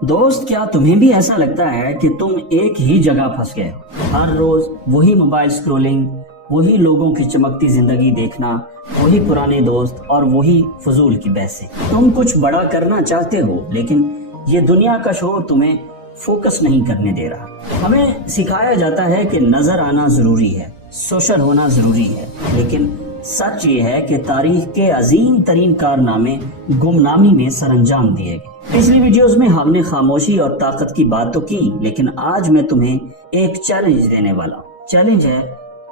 دوست کیا تمہیں بھی ایسا لگتا ہے کہ تم ایک ہی جگہ پھنس گئے ہو؟ ہر روز وہی موبائل سکرولنگ، وہی لوگوں کی چمکتی زندگی دیکھنا، وہی پرانے دوست اور وہی فضول کی بحثیں۔ تم کچھ بڑا کرنا چاہتے ہو لیکن یہ دنیا کا شور تمہیں فوکس نہیں کرنے دے رہا۔ ہمیں سکھایا جاتا ہے کہ نظر آنا ضروری ہے، سوشل ہونا ضروری ہے، لیکن سچ یہ ہے کہ تاریخ کے عظیم ترین کارنامے گمنامی میں سر انجام دیے گئے۔ پچھلی ویڈیوز میں ہم نے خاموشی اور طاقت کی بات تو کی، لیکن آج میں تمہیں ایک چیلنج دینے والا ہوں۔ چیلنج ہے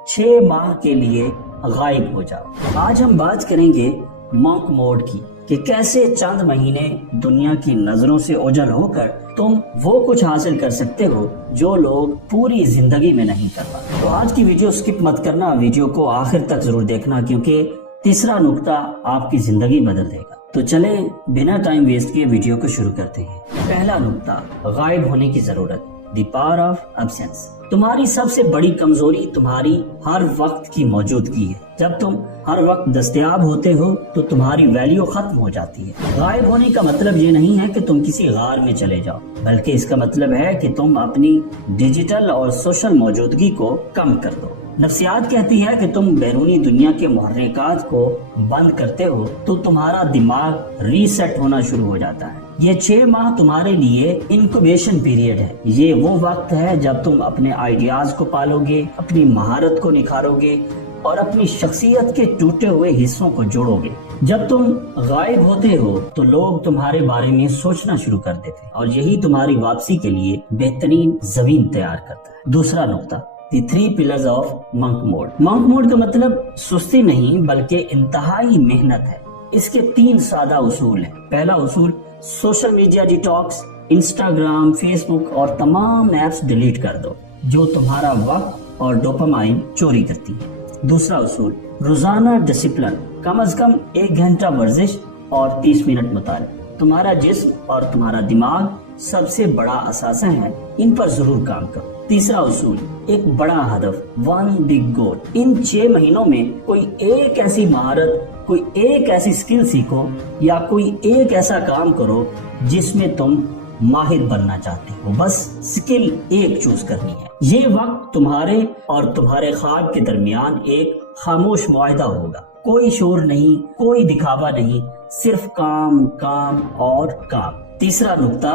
6 ماہ کے لیے غائب ہو جاؤ۔ آج ہم بات کریں گے مونک موڈ کی، کہ کیسے چند مہینے دنیا کی نظروں سے اوجھل ہو کر تم وہ کچھ حاصل کر سکتے ہو جو لوگ پوری زندگی میں نہیں کر پاتے۔ تو آج کی ویڈیو سکپ مت کرنا، ویڈیو کو آخر تک ضرور دیکھنا، کیونکہ تیسرا نقطہ آپ کی زندگی بدل دے گا۔ تو چلیں بنا ٹائم ویسٹ کیے ویڈیو کو شروع کرتے ہیں۔ پہلا نقطہ، غائب ہونے کی ضرورت، دی پاور آف ایبسنس۔ تمہاری سب سے بڑی کمزوری تمہاری ہر وقت کی موجودگی ہے۔ جب تم ہر وقت دستیاب ہوتے ہو تو تمہاری ویلیو ختم ہو جاتی ہے۔ غائب ہونے کا مطلب یہ نہیں ہے کہ تم کسی غار میں چلے جاؤ، بلکہ اس کا مطلب ہے کہ تم اپنی ڈیجیٹل اور سوشل موجودگی کو کم کر دو۔ نفسیات کہتی ہے کہ تم بیرونی دنیا کے محرکات کو بند کرتے ہو تو تمہارا دماغ ریسیٹ ہونا شروع ہو جاتا ہے۔ یہ 6 ماہ تمہارے لیے انکوبیشن پیریڈ ہے۔ یہ وہ وقت ہے جب تم اپنے آئیڈیاز کو پالو گے، اپنی مہارت کو نکھارو گے اور اپنی شخصیت کے ٹوٹے ہوئے حصوں کو جوڑو گے۔ جب تم غائب ہوتے ہو تو لوگ تمہارے بارے میں سوچنا شروع کر دیتے ہیں، اور یہی تمہاری واپسی کے لیے بہترین زمین تیار کرتا ہے۔ دوسرا نقطہ، دی 3 pillars of monk mode۔ monk mode کا مطلب سستی نہیں بلکہ انتہائی محنت ہے۔ اس کے 3 سادہ اصول ہیں۔ پہلا اصول، social media detox, Instagram, Facebook اور تمام ایپس ڈیلیٹ کر دو جو تمہارا وقت اور ڈوپامائن چوری کرتی ہے۔ دوسرا اصول، روزانہ ڈسپلن، کم از کم 1 گھنٹہ ورزش اور 30 منٹ مطالعہ۔ تمہارا جسم اور تمہارا دماغ سب سے بڑا اثاثہ ہے، ان پر ضرور کام کرو۔ تیسرا اصول، ایک بڑا ہدف، 1 big goal۔ ان 6 مہینوں میں کوئی ایک ایسی مہارت، کوئی ایک ایسی سکل سیکھو یا کوئی ایک ایسا کام کرو جس میں تم ماہر بننا چاہتے ہو۔ بس سکل ایک چوز کرنی ہے۔ یہ وقت تمہارے اور تمہارے خواب کے درمیان ایک خاموش معاہدہ ہوگا۔ کوئی شور نہیں، کوئی دکھاوا نہیں، صرف کام کام اور کام۔ تیسرا نقطہ،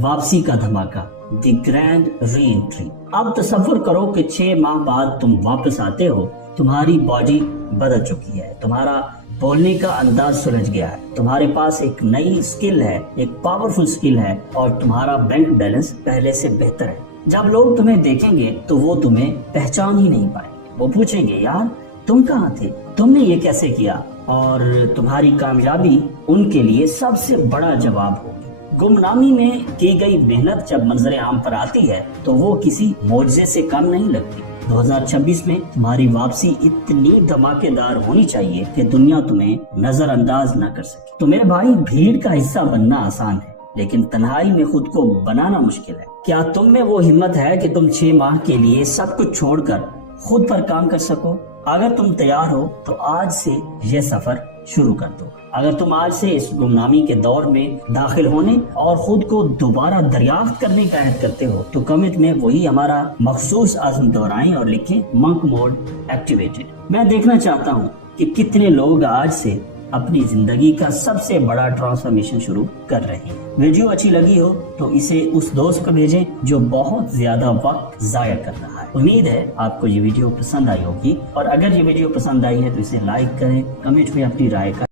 واپسی کا دھماکہ، دی گرینڈ ری انٹری۔ اب تصور کرو کہ 6 ماہ بعد تم واپس آتے ہو۔ تمہاری باڈی بدل چکی ہے، تمہارا بولنے کا انداز سلجھ گیا ہے، تمہارے پاس ایک نئی سکل ہے، ایک پاورفل سکل ہے، اور تمہارا بینک بیلنس پہلے سے بہتر ہے۔ جب لوگ تمہیں دیکھیں گے تو وہ تمہیں پہچان ہی نہیں پائیں گے۔ وہ پوچھیں گے، یار تم کہاں تھے، تم نے یہ کیسے کیا؟ اور تمہاری کامیابی ان کے لیے سب سے بڑا جواب ہوگی۔ گمنامی میں کی گئی محنت جب منظر عام پر آتی ہے تو وہ کسی معجزے سے کم نہیں لگتی۔ 2026 میں تمہاری واپسی اتنی دھماکے دار ہونی چاہیے کہ دنیا تمہیں نظر انداز نہ کر سکے۔ تو میرے بھائی، بھیڑ کا حصہ بننا آسان ہے لیکن تنہائی میں خود کو بنانا مشکل ہے۔ کیا تم میں وہ ہمت ہے کہ تم 6 ماہ کے لیے سب کچھ چھوڑ کر خود پر کام کر سکو؟ اگر تم تیار ہو تو آج سے یہ سفر شروع کر دو۔ اگر تم آج سے اس گمنامی کے دور میں داخل ہونے اور خود کو دوبارہ دریافت کرنے کا عہد کرتے ہو تو کمنٹ میں وہی ہمارا مخصوص عزم دہرائیں اور لکھیں، monk mode activated۔ میں دیکھنا چاہتا ہوں کہ کتنے لوگ آج سے اپنی زندگی کا سب سے بڑا ٹرانسفارمیشن شروع کر رہے ہیں۔ ویڈیو اچھی لگی ہو تو اسے اس دوست کو بھیجیں جو بہت زیادہ وقت ضائع کر رہا ہے۔ امید ہے آپ کو یہ ویڈیو پسند آئی ہوگی، اور اگر یہ ویڈیو پسند آئی ہے تو اسے لائک کریں، کمنٹ میں اپنی رائے کا